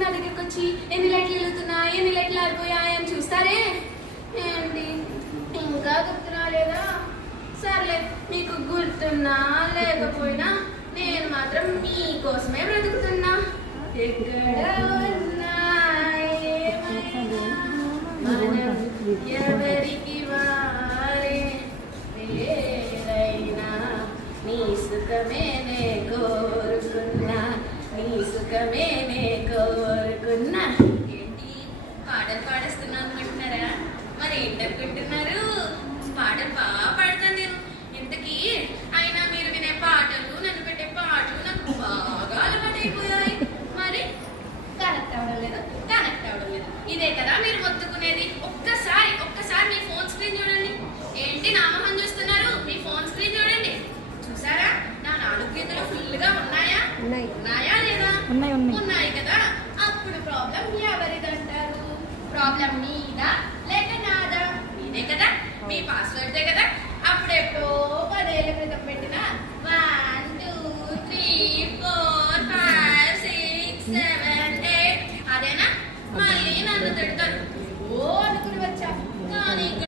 నా దగ్గరికి వచ్చి ఎన్ని లైట్లు వెళ్తున్నాయి, ఎన్ని లైట్లు ఆరిపోయాయి అని చూస్తారే. ఏంటి ఇంకా గుర్తు రాలేదా? సర్లే, మీకు గుర్తున్నా లేకపోయినా నేను మాత్రం మీకోసమే బ్రతుకుతున్నా. ఎక్కడ ఉన్నా మనం ఎవరికి వారే వేరైనా నీ సుఖమేనే కోరుకున్నా, నీ సుఖమేనే కోరుకున్నా. ఏంటి పాటలు పాడేస్తున్నా అనుకుంటున్నారా? మరి ఏంటనుకుంటున్నారు? పాటలు బాగా పాడతాను నేను. ఇంతకీ అయినా మీరు వినే పాటలు, నన్ను పెట్టే పాటలు నాకు బాగా అలవాటైపోయాయి. మరి కనెక్ట్ అవ్వడం లేదు, కనెక్ట్ అవ్వడం లేదు. ఇదే కదా మీరు మొత్తుకునేది. ఒక్కసారి మీ ఫోన్ స్క్రీన్ చూడండి. ఏంటి నామహం చూస్తున్నారు? మీ ఫోన్ స్క్రీన్ చూడండి. చూసారా నా 4 గీతలు ఫుల్ గా ఉన్నాయా? ఉన్నాయా లేదా? ఉన్నాయి కదా. అప్పుడు ప్రాబ్లం ఎవరిదంటారు? ప్రాబ్లం మీదా లేక నాదా? మీదే కదా, మీ పాస్వర్డ్దే కదా. అప్పుడెప్పుడో 10 ఏళ్ల క్రితం పెట్టిన 1 2 3 4 5 6 7 8 అదేనా? మళ్ళీ నన్ను తిడతారు.